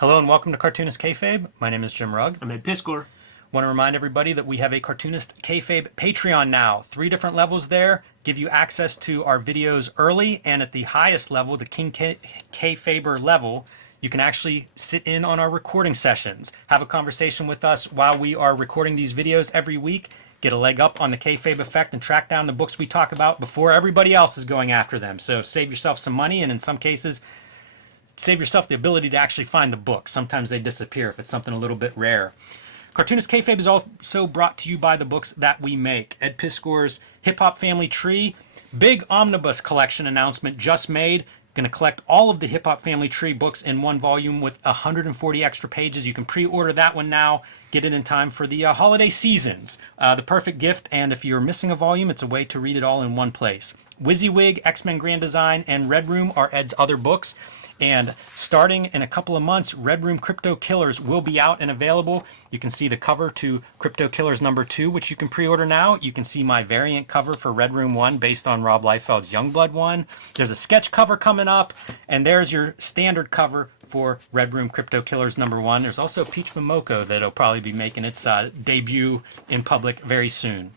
Hello and welcome to Cartoonist Kayfabe. My name is Jim Rugg. I'm Ed Piscor. Want to remind everybody that we have a Cartoonist Kayfabe Patreon now. 3 different levels there give you access to our videos early, and at the highest level, the King Kayfaber level, you can actually sit in on our recording sessions, have a conversation with us while we are recording these videos every week, get a leg up on the Kayfabe effect, and track down the books we talk about before everybody else is going after them. So save yourself some money, and in some cases, save yourself the ability to actually find the books. Sometimes they disappear if it's something a little bit rare. Cartoonist Kayfabe is also brought to you by the books that we make. Ed Piscor's Hip Hop Family Tree, big omnibus collection announcement just made. Going to collect all of the Hip Hop Family Tree books in one volume with 140 extra pages. You can pre-order that one now. Get it in time for the holiday seasons. The perfect gift, and if you're missing a volume, it's a way to read it all in one place. WYSIWYG, X-Men Grand Design, and Red Room are Ed's other books. And starting in a couple of months, Red Room Crypto Killers will be out and available. You can see the cover to Crypto Killers #2, which you can pre-order now. You can see my variant cover for Red Room 1 based on Rob Liefeld's Youngblood 1. There's a sketch cover coming up, and there's your standard cover for Red Room Crypto Killers #1. There's also Peach Momoko that'll probably be making its debut in public very soon.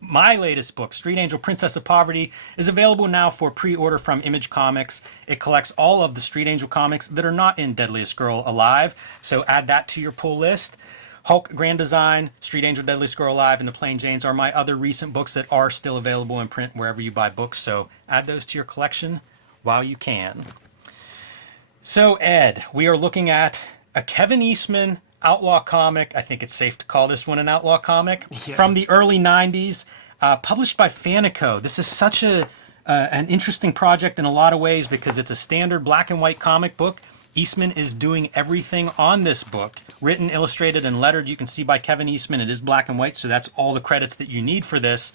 My latest book, Street Angel Princess of Poverty, is available now for pre-order from Image Comics. It collects all of the Street Angel comics that are not in Deadliest Girl Alive, so add that to your pull list. Hulk Grand Design, Street Angel Deadliest Girl Alive, and The Plain Janes are my other recent books that are still available in print wherever you buy books, so add those to your collection while you can. So, Ed, we are looking at a Kevin Eastman Outlaw comic. I think it's safe to call this one an Outlaw comic, from the early 90s, published by Fanico. This is such an interesting project in a lot of ways because it's a standard black and white comic book. Eastman is doing everything on this book, written, illustrated, and lettered. You can see by Kevin Eastman. It is black and white, so that's all the credits that you need for this.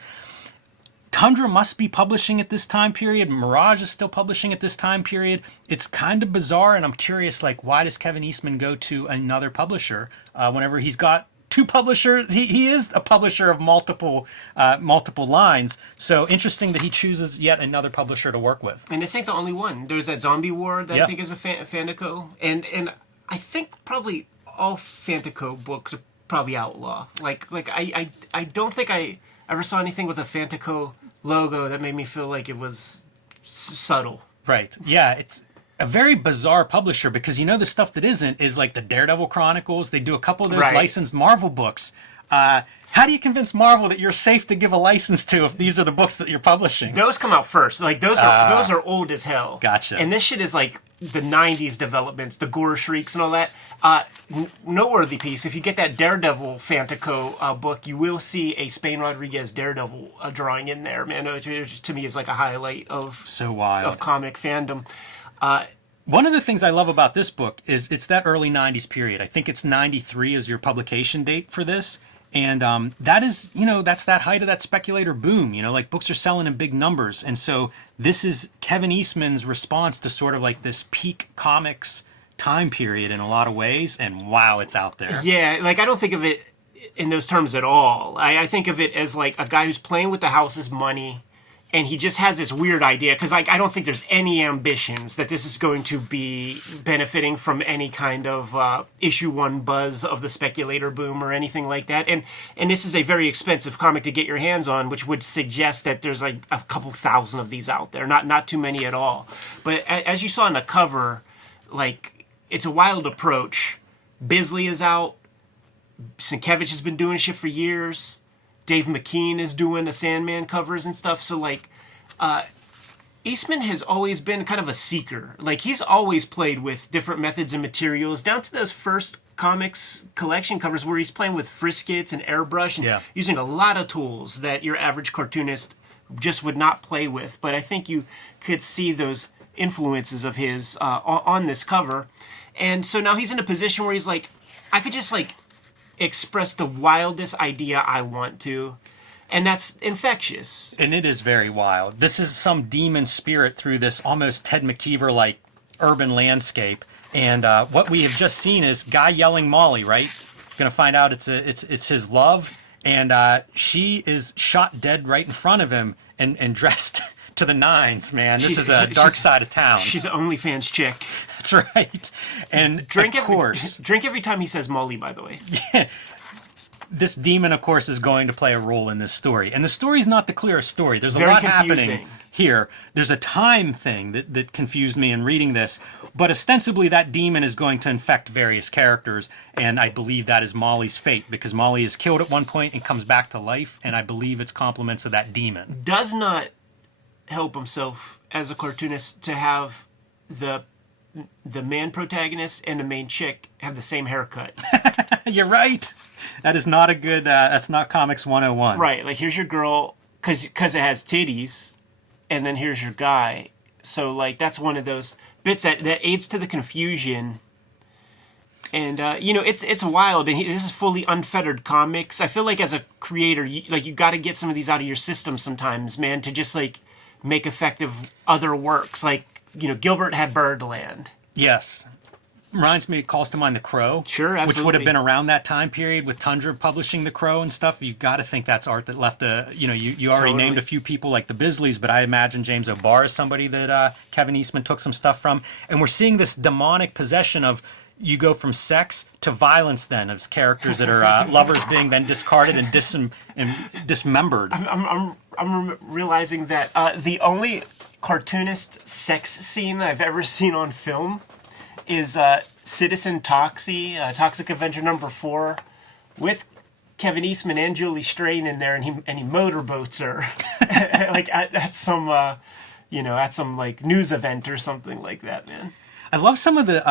Tundra must be publishing at this time period. Mirage is still publishing at this time period. It's kind of bizarre, and I'm curious, like, why does Kevin Eastman go to another publisher whenever he's got 2 publishers? He is a publisher of multiple lines, so interesting that he chooses yet another publisher to work with. And this ain't the only one. There's that Zombie War that I think is a Fanico, and I think probably all Fanico books are probably Outlaw. Like I don't think I ever saw anything with a Fanico logo that made me feel like it was subtle. Right. Yeah, it's a very bizarre publisher because the stuff that isn't is like the Daredevil Chronicles. They do a couple of those licensed Marvel books. How do you convince Marvel that you're safe to give a license to if these are the books that you're publishing? Those come out first. Like those are old as hell. Gotcha. And this shit is like the 90s developments, the gore shrieks and all that. Noteworthy piece. If you get that Daredevil Fanico book, you will see a Spain Rodriguez Daredevil drawing in there. Man, which to me is like a highlight of comic fandom. One of the things I love about this book is it's that early 90s period. I think it's 93 is your publication date for this. And that is, that's that height of that speculator boom. Like books are selling in big numbers. And so this is Kevin Eastman's response to sort of like this peak comics time period in a lot of ways. And wow, it's out there. Yeah, like I don't think of it in those terms at all. I think of it as like a guy who's playing with the house's money. And he just has this weird idea, because I don't think there's any ambitions that this is going to be benefiting from any kind of issue 1 buzz of the speculator boom or anything like that. And this is a very expensive comic to get your hands on, which would suggest that there's like a couple thousand of these out there, not too many at all. But as you saw in the cover, like it's a wild approach. Bisley is out. Sienkiewicz has been doing shit for years. Dave McKean is doing the Sandman covers and stuff. So, like, Eastman has always been kind of a seeker. Like, he's always played with different methods and materials, down to those first comics collection covers where he's playing with friskets and airbrush and using a lot of tools that your average cartoonist just would not play with. But I think you could see those influences of his on this cover. And so now he's in a position where he's like, I could just, like, express the wildest idea I want to, and that's Infectious. And it is very wild. This is some demon spirit through this almost Ted McKeever-like urban landscape. And what we have just seen is guy yelling Molly, right? Going to find out it's his love, and she is shot dead right in front of him and dressed to the nines, man. This is a dark side of town. She's an OnlyFans chick. That's right. And Drink of course, drink every time he says Molly, by the way. this demon, of course, is going to play a role in this story. And the story's not the clearest story. There's a Very lot confusing. happening here. There's a time thing that confused me in reading this. But ostensibly, that demon is going to infect various characters. And I believe that is Molly's fate, because Molly is killed at one point and comes back to life. And I believe it's compliments of that demon. Does not help himself as a cartoonist to have the man protagonist and the main chick have the same haircut. You're right. That is not a good, that's not Comics 101. Right, like here's your girl, because it has titties, and then here's your guy. So, like, that's one of those bits that aids to the confusion. And, it's wild, and this is fully unfettered comics. I feel like as a creator, you got to get some of these out of your system sometimes, man, to just, like, make effective other works. Like, Gilbert had Birdland. Yes. Reminds me, it calls to mind The Crow. Sure, absolutely. Which would have been around that time period with Tundra publishing The Crow and stuff. You got to think that's art that left you already named a few people like the Bisleys, but I imagine James O'Barr is somebody that Kevin Eastman took some stuff from. And we're seeing this demonic possession of, you go from sex to violence then, as characters that are lovers being then discarded and dismembered. I'm realizing that the only cartoonist sex scene I've ever seen on film is Citizen Toxic Avenger #4, with Kevin Eastman and Julie Strain in there, and he motorboats her like at some like news event or something like that, man. I love some of the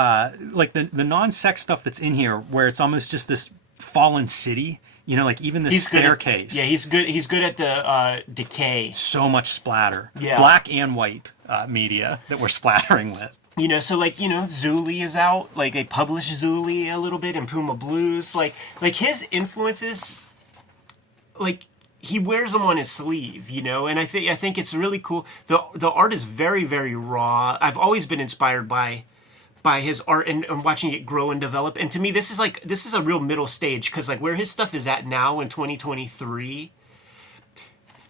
the non-sex stuff that's in here, where it's almost just this fallen city. Like even the staircase. He's good. He's good at the decay. So much splatter. Yeah. Black and white media that we're splattering with. So Zuli is out. Like, they publish Zuli a little bit in Puma Blues. Like his influences, like, he wears them on his sleeve, and I think it's really cool. The art is very, very raw. I've always been inspired by his art and watching it grow and develop. And to me, this is a real middle stage, because like where his stuff is at now in 2023,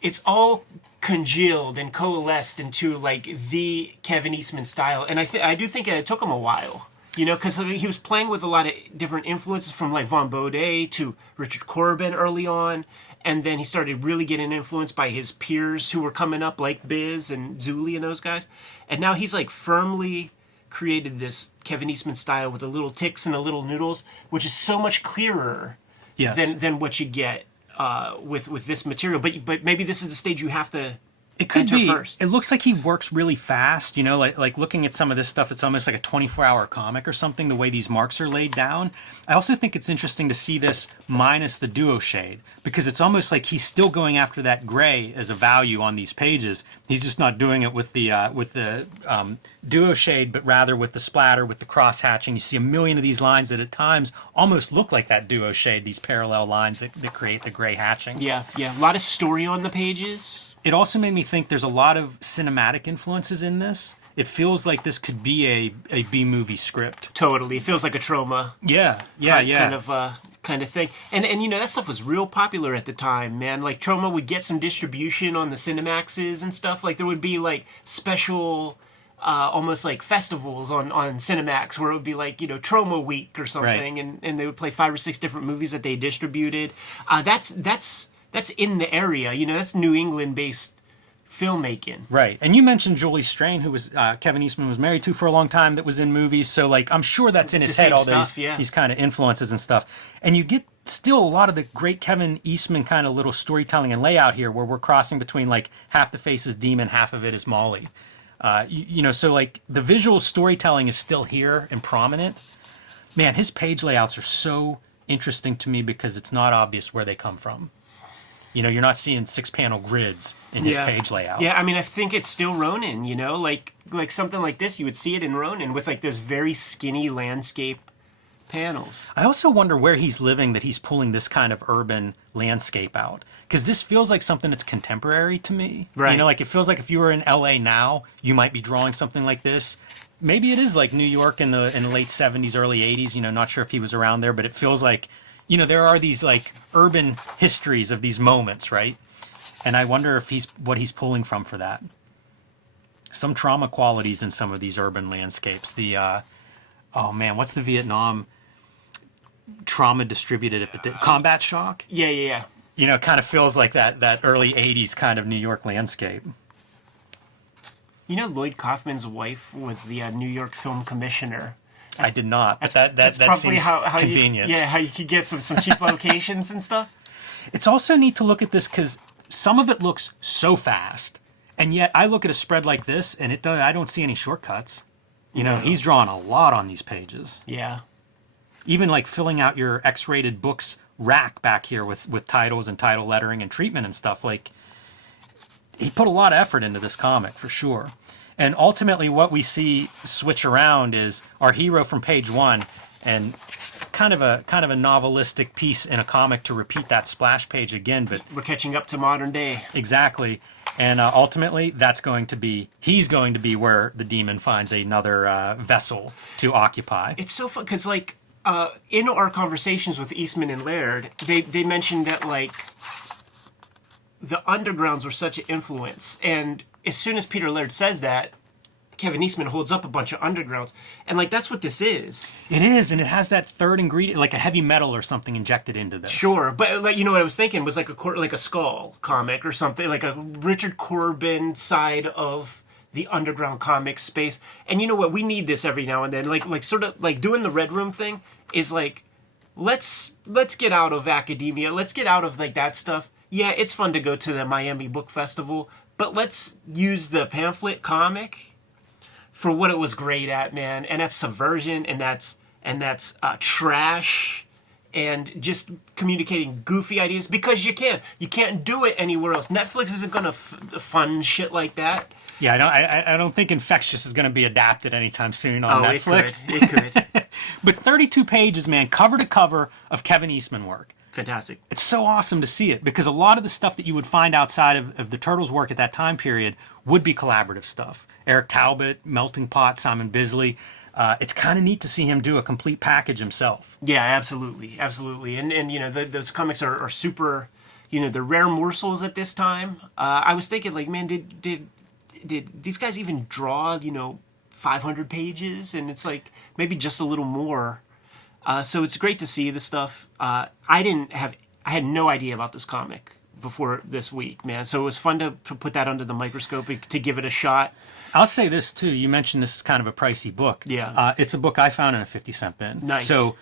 it's all congealed and coalesced into like the Kevin Eastman style. And I do think it took him a while, because he was playing with a lot of different influences, from like Von Baudet to Richard Corbin early on. And then he started really getting influenced by his peers who were coming up, like Biz and Zuli and those guys. And now he's like firmly created this Kevin Eastman style with the little ticks and the little noodles, which is so much clearer than what you get with this material. But maybe this is the stage you have to It could enter be. first. It looks like he works really fast. Like looking at some of this stuff, it's almost like a 24-hour comic or something, the way these marks are laid down. I also think it's interesting to see this minus the duo shade, because it's almost like he's still going after that gray as a value on these pages. He's just not doing it with the duo shade, but rather with the splatter, with the cross hatching. You see a million of these lines that at times almost look like that duo shade, these parallel lines that create the gray hatching. Yeah. A lot of story on the pages. It also made me think there's a lot of cinematic influences in this. It feels like this could be a B-movie script. Totally. It feels like a Troma. Yeah. Kind of thing. And that stuff was real popular at the time, man. Like, Troma would get some distribution on the Cinemaxes and stuff. Like, there would be like special almost like festivals on Cinemax, where it would be like, Troma Week or something, right. and they would play 5 or 6 different movies that they distributed. That's in the area, that's New England based filmmaking. Right. And you mentioned Julie Strain, who was Kevin Eastman was married to for a long time, that was in movies. So like, I'm sure that's in his head, all these kind of influences and stuff. And you get still a lot of the great Kevin Eastman kind of little storytelling and layout here, where we're crossing between like half the face is Demon, half of it is Molly. So like the visual storytelling is still here and prominent. Man, his page layouts are so interesting to me, because it's not obvious where they come from. You're not seeing 6-panel grids in his page layouts. Yeah, I mean, I think it's still Ronin, like something like this, you would see it in Ronin with like those very skinny landscape panels. I also wonder where he's living that he's pulling this kind of urban landscape out. Because this feels like something that's contemporary to me. Right. Like it feels like if you were in LA now, you might be drawing something like this. Maybe it is like New York in the late 70s, early 80s, not sure if he was around there, but it feels like there are these like urban histories of these moments, right? And I wonder if what he's pulling from for that. Some trauma qualities in some of these urban landscapes. Oh man, what's the Vietnam trauma distributed at the combat shock? Yeah. It kind of feels like that early 80s kind of New York landscape. Lloyd Kaufman's wife was the New York Film Commissioner. I did not. But That's that probably seems how convenient. how you could get some cheap locations and stuff. It's also neat to look at this because some of it looks so fast, and yet I look at a spread like this, and I don't see any shortcuts. He's drawn a lot on these pages. Yeah. Even like filling out your X-rated books rack back here with titles and title lettering and treatment and stuff. Like, he put a lot of effort into this comic for sure. And ultimately what we see switch around is our hero from page 1, and kind of a novelistic piece in a comic to repeat that splash page again, but We're catching up to modern day. exactly. And ultimately he's going to be where the demon finds another vessel to occupy. It's so fun because, like, in our conversations with Eastman and Laird, they mentioned that, like, the undergrounds were such an influence, and as soon as Peter Laird says that, Kevin Eastman holds up a bunch of undergrounds, and like that's what this is. It is, and it has that third ingredient, like a heavy metal or something injected into this. Sure, but like what I was thinking was like a Skull comic or something, like a Richard Corbin side of the underground comic space. And you know what? We need this every now and then. Like sort of like doing the Red Room thing is like, let's get out of academia. Let's get out of like that stuff. Yeah, it's fun to go to the Miami Book Festival, but let's use the pamphlet comic for what it was great at, man. And that's subversion, and that's trash, and just communicating goofy ideas because you can. You can't do it anywhere else. Netflix isn't gonna fund shit like that. Yeah, I don't think Infectious is going to be adapted anytime soon on Netflix. It could. But 32 pages, man, cover to cover of Kevin Eastman work. Fantastic. It's so awesome to see it because a lot of the stuff that you would find outside of the Turtles' work at that time period would be collaborative stuff. Eric Talbot, Melting Pot, Simon Bisley. It's kind of neat to see him do a complete package himself. Yeah, absolutely. And those comics are super, they're rare morsels at this time. I was thinking, like, man, did these guys even draw, 500 pages? And it's like maybe just a little more. So it's great to see this stuff. I had no idea about this comic before this week, man. So it was fun to put that under the microscope, to give it a shot. I'll say this too. You mentioned this is kind of a pricey book. Yeah. It's a book I found in a 50-cent bin. Nice. So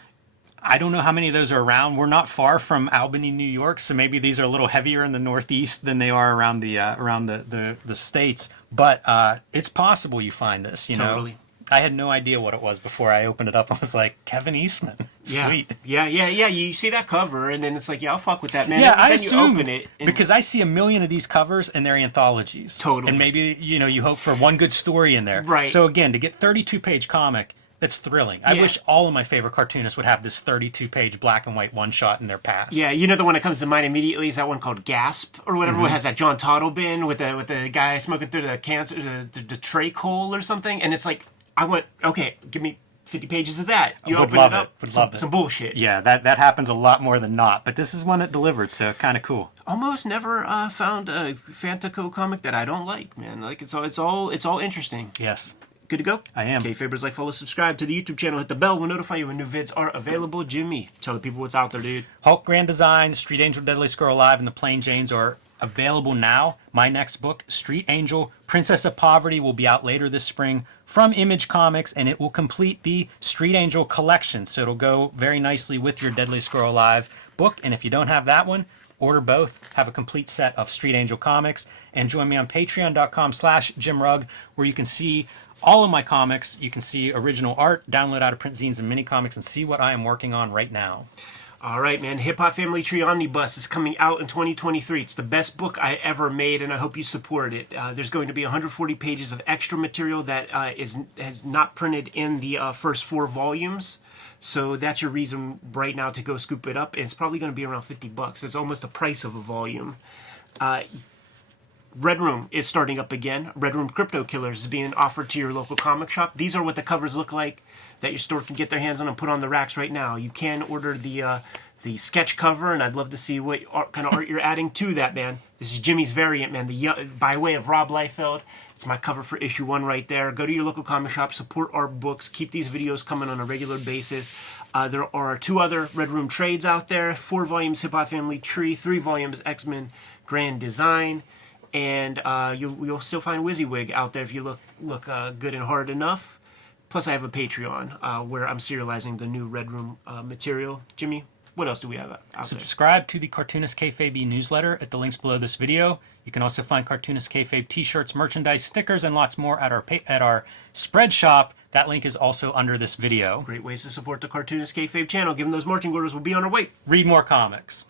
I don't know how many of those are around. We're not far from Albany, New York, so maybe these are a little heavier in the Northeast than they are around the states. But it's possible you find this. Totally. I had no idea what it was before I opened it up. I was like, Kevin Eastman. Sweet. Yeah. You see that cover, and then it's like, yeah, I'll fuck with that, man. Yeah, and I then assumed, you open it. because I see a million of these covers, and they're anthologies. Totally. And maybe, you hope for one good story in there. Right. So again, to get 32-page comic, that's thrilling. I wish all of my favorite cartoonists would have this 32-page black and white one-shot in their past. Yeah, the one that comes to mind immediately is that one called Gasp or whatever. Mm-hmm. It has that John Tuttle bin with the guy smoking through the trach hole or something, and it's like, okay, give me 50 pages of that. You Would open love it up, it. Would love it. Some bullshit. Yeah, that happens a lot more than not. But this is one that delivered, so kind of cool. Almost never found a Fantaco comic that I don't like, man. Like it's all interesting. Yes. Good to go? I am. Kayfabers, like, follow, subscribe to the YouTube channel, hit the bell. We'll notify you when new vids are available. Jimmy, tell the people what's out there, dude. Hulk Grand Design, Street Angel, Deadly Squirrel Alive, and the Plain Janes are available now. My next book, Street Angel, Princess of Poverty, will be out later this spring from Image Comics, and it will complete the Street Angel collection. So it'll go very nicely with your Deadly Squirrel Alive book. And if you don't have that one, order both. Have a complete set of Street Angel comics. And join me on patreon.com/JimRugg, where you can see all of my comics. You can see original art, download out of print zines and mini comics, and see what I am working on right now. All right, man. Hip Hop Family Tree Omnibus is coming out in 2023. It's the best book I ever made, and I hope you support it. There's going to be 140 pages of extra material that has not printed in the first 4 volumes. So that's your reason right now to go scoop it up. It's probably going to be around $50. It's almost the price of a volume. Red Room is starting up again. Red Room Crypto Killers is being offered to your local comic shop. These are what the covers look like that your store can get their hands on and put on the racks right now. You can order the the sketch cover, and I'd love to see what kind of art you're adding to that, man. This is Jimmy's variant, man. By way of Rob Liefeld. It's my cover for issue 1 right there. Go to your local comic shop, support our books, keep these videos coming on a regular basis. There are 2 other Red Room trades out there: 4 volumes Hip Hop Family Tree, 3 volumes X-Men Grand Design, and you'll still find WYSIWYG out there if you look good and hard enough. Plus, I have a Patreon where I'm serializing the new Red Room material. Jimmy, what else do we have out there? Subscribe to the Cartoonist Kayfabe newsletter at the links below this video. You can also find Cartoonist Kayfabe t-shirts, merchandise, stickers, and lots more at our spread shop. That link is also under this video. Great ways to support the Cartoonist Kayfabe channel. Given those marching orders, we'll be on our way. Read more comics.